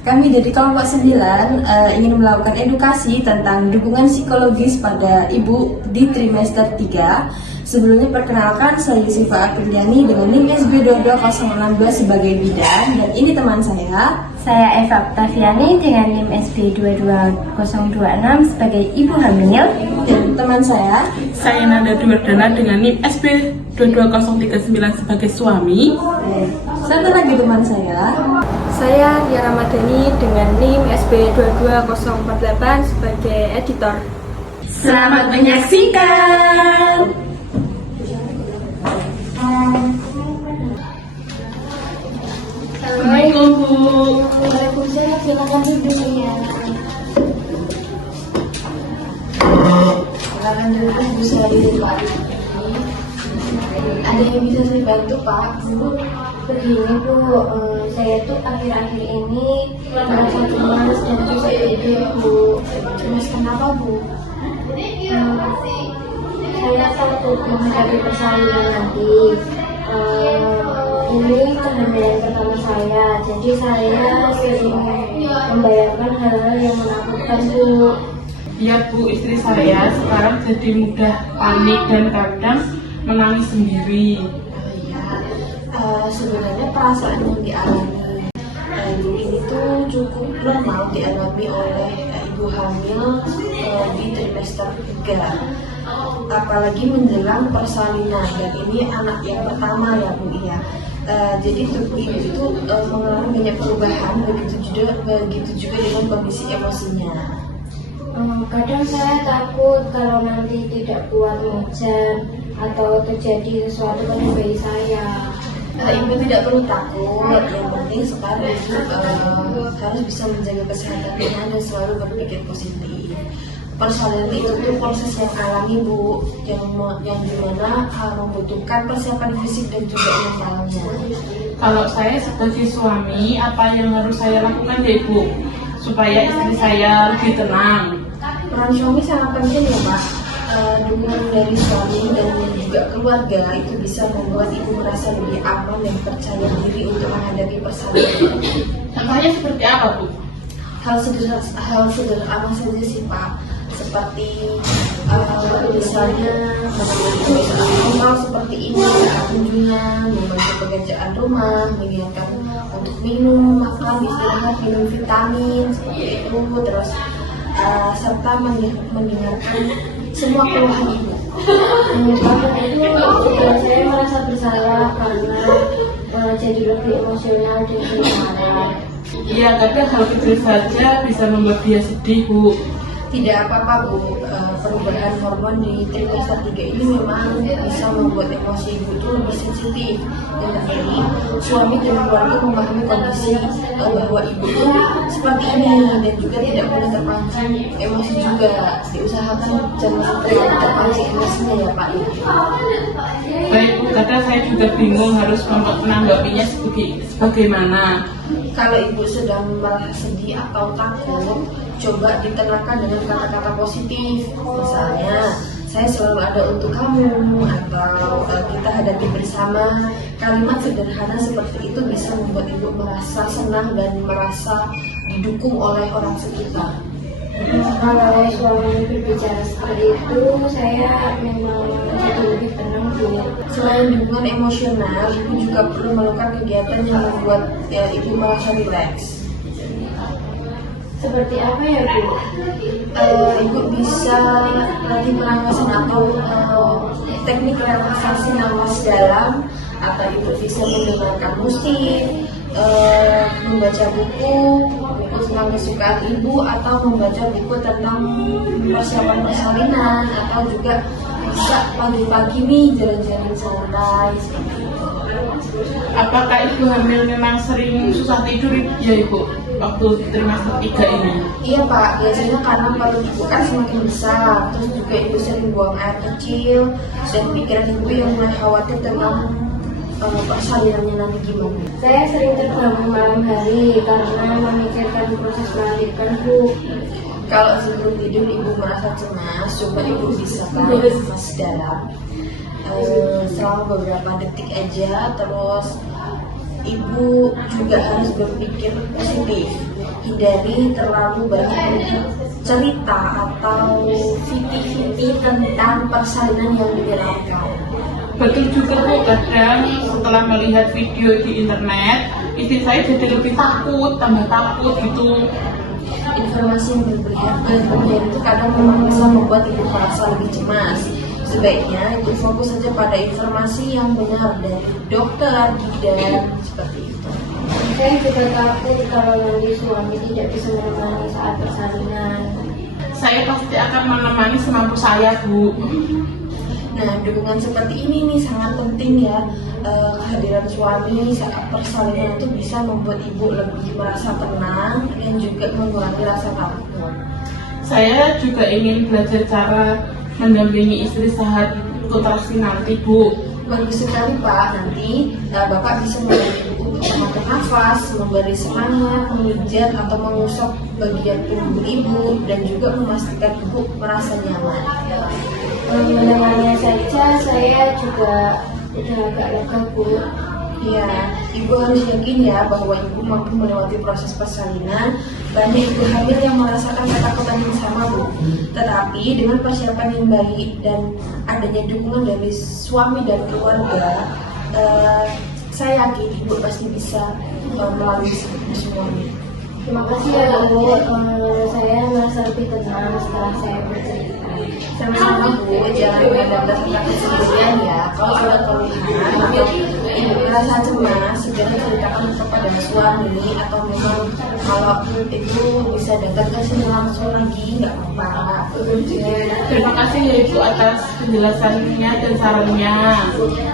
Kami dari kelompok 9 ingin melakukan edukasi tentang dukungan psikologis pada ibu di trimester 3. Sebelumnya perkenalkan, saya Yusifa Apriliani dengan NIM SB 22062 sebagai bidan, dan ini teman saya. Saya Eva Octaviani dengan NIM SB 22026 sebagai ibu hamil. Dan teman saya Nanda Duwardana dengan NIM SB 22039 sebagai suami. Satu lagi teman saya Ria Ramadhani dengan NIM SB 22048 sebagai editor. Selamat menyaksikan. Assalamualaikum Bu. Waalaikumsalam, silakan duduk ya. silakan dulu Bu Sari dan Pak. Ada yang bisa saya bantu Pak? Begini Bu, saya tuh akhir-akhir ini merasa cemas dan susah tidur Bu. Cemas kenapa Bu? Saya takut menghadapi persalinan nanti. Ini kehamilan pertama saya, jadi saya sering membayangkan hal-hal yang menakutkan Bu. Iya Bu, istri saya sekarang jadi mudah panik dan kadang menangis sendiri. Sebenarnya perasaan yang dialami ibu ini tuh cukup normal dialami oleh ibu hamil di trimester 3. Apalagi menjelang persalinan, dan ini anak yang pertama ya Bu ya. Jadi tubuh ibu itu mengalami banyak perubahan, begitu juga dengan kondisi emosinya. Kadang saya takut kalau nanti tidak kuat mengejar atau terjadi sesuatu pada bayi saya. Ibu tidak perlu takut, yang penting sekarang ibu harus bisa menjaga kesehatannya dan selalu berpikir positif. Persalinan itu tuh proses yang alami Bu, yang dimana membutuhkan persiapan fisik dan juga mentalnya. Kalau saya sebagai suami, apa yang harus saya lakukan ya Ibu? Supaya istri saya lebih tenang. Peran suami sangat penting ya Pak. Dukungan dari suami dan juga keluarga itu bisa membuat ibu merasa lebih aman dan percaya diri untuk menghadapi persalinan. Contohnya seperti apa Bu? Hal sederhana saja sih Pak, seperti misalnya normal seperti ini, kunjungan, membantu pekerjaan rumah, menyiapkan untuk minum, makan, istirahat, minum vitamin seperti itu, terus serta mendengarkan semua keluhan ibu. Karena itu saya merasa bersalah karena jadi lebih emosional dan marah. Iya, kadang hal kecil saja bisa membuat dia sedih Bu. Tidak apa-apa Bu, perubahan hormon di trimester 3 ini memang bisa membuat emosi ibu itu lebih sensitif. Dan terkini suami dan keluarga memahami kondisi bahwa ibu itu seperti ini dan juga tidak boleh terpancing emosi juga. Diusahakan jangan terpancing emosinya ya Pak. Baik Bu, kadang saya juga bingung harus menanggapinya sebagaimana. Kalau ibu sedang merasa sedih atau takut, coba ditenangkan dengan kata-kata positif. Misalnya, saya selalu ada untuk kamu, atau kita hadapi bersama. Kalimat sederhana seperti itu bisa membuat ibu merasa senang dan merasa didukung oleh orang sekitar. Kalau suami berbicara seperti itu, saya memang jadi lebih tenang Bu. Selain dukungan emosional, ibu juga perlu melakukan kegiatan yang membuat ibu merasa rileks. Seperti apa ya Bu? Ibu bisa latih pernapasan atau teknik relaksasi napas dalam, atau ibu bisa mendengarkan musik, membaca buku tentang kesukaan ibu, atau membaca buku tentang persiapan persalinan, atau juga bisa pagi-pagi nih jalan-jalan santai seperti itu. Apakah ibu hamil memang sering susah tidur ya Ibu waktu trimester 3 ini? Iya Pak, biasanya karena perut ibu kan semakin besar, terus juga ibu sering buang air kecil, dan pikiran ibu yang mulai khawatir tentang persalinannya nanti gimana. Saya sering terbangun malam hari karena memikirkan proses melahirkan Bu. Kalau sebelum tidur ibu merasa cemas, coba ibu bisa tarik nafas dalam selama beberapa detik aja, terus Ibu juga harus berpikir positif, hindari terlalu banyak cerita atau fiti-fiti tentang persalinan yang dilakukan. Betul juga Bu, kadang setelah melihat video di internet, istri saya jadi lebih takut, tambah takut gitu. Informasi yang berlebihan itu kadang memang bisa membuat ibu merasa lebih cemas. Sebaiknya ibu fokus saja pada informasi yang benar dari dokter, bidan, seperti itu. Saya juga takut kalau nanti suami tidak bisa menemani saat persalinan. Saya pasti akan menemani semampu saya Bu. Nah, dukungan seperti ini nih sangat penting ya. Kehadiran suami saat persalinan itu bisa membuat ibu lebih merasa tenang dan juga mengurangi rasa takut. Saya juga ingin belajar cara mendampingi istri saat kontraksi nanti Bu. Bagus sekali Pak, nanti Bapak bisa membantu ibu untuk mengatur nafas, memberi semangat, memijat atau mengusap bagian tubuh ibu dan juga memastikan ibu merasa nyaman. Mendengarnya saja saya juga udah agak lega Bu. Ya, ibu harus yakin ya bahwa ibu mampu melewati proses persalinan. Banyak ibu hamil yang merasakan ketakutan yang sama Bu. Tetapi dengan persiapan yang baik dan adanya dukungan dari suami dan keluarga, saya yakin ibu pasti bisa melalui semuanya. Terima kasih ya Bu. Saya merasa lebih tenang setelah saya bercerita. Sama-sama Bu, jangan benar-benar takut sendirian ya. Kalau ada keluhan atau ibu merasa cemas, segera ceritakan kepada suami atau memang kalau itu bisa datang ke sini langsung lagi, nggak apa-apa. Terima kasih ya Ibu atas penjelasannya dan sarannya.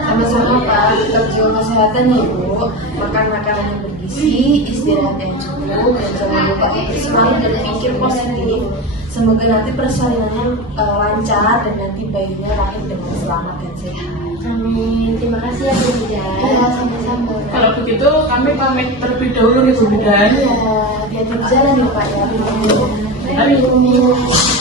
Sama-sama Pak, tetap jaga kesehatan ya Bu. Makan makanan yang bergizi, istirahat yang cukup, dan jangan lupa untuk selalu berpikir positif. Semoga nanti persalinannya lancar dan nanti bayinya lahir dengan selamat dan sehat. Amin. Terima kasih ya Bu Bidan. Ya, sama-sama. Kalau begitu kami pamit terlebih dahulu nih Bu Bidan. Iya, hati-hati di jalan ya Pak ya. Amin.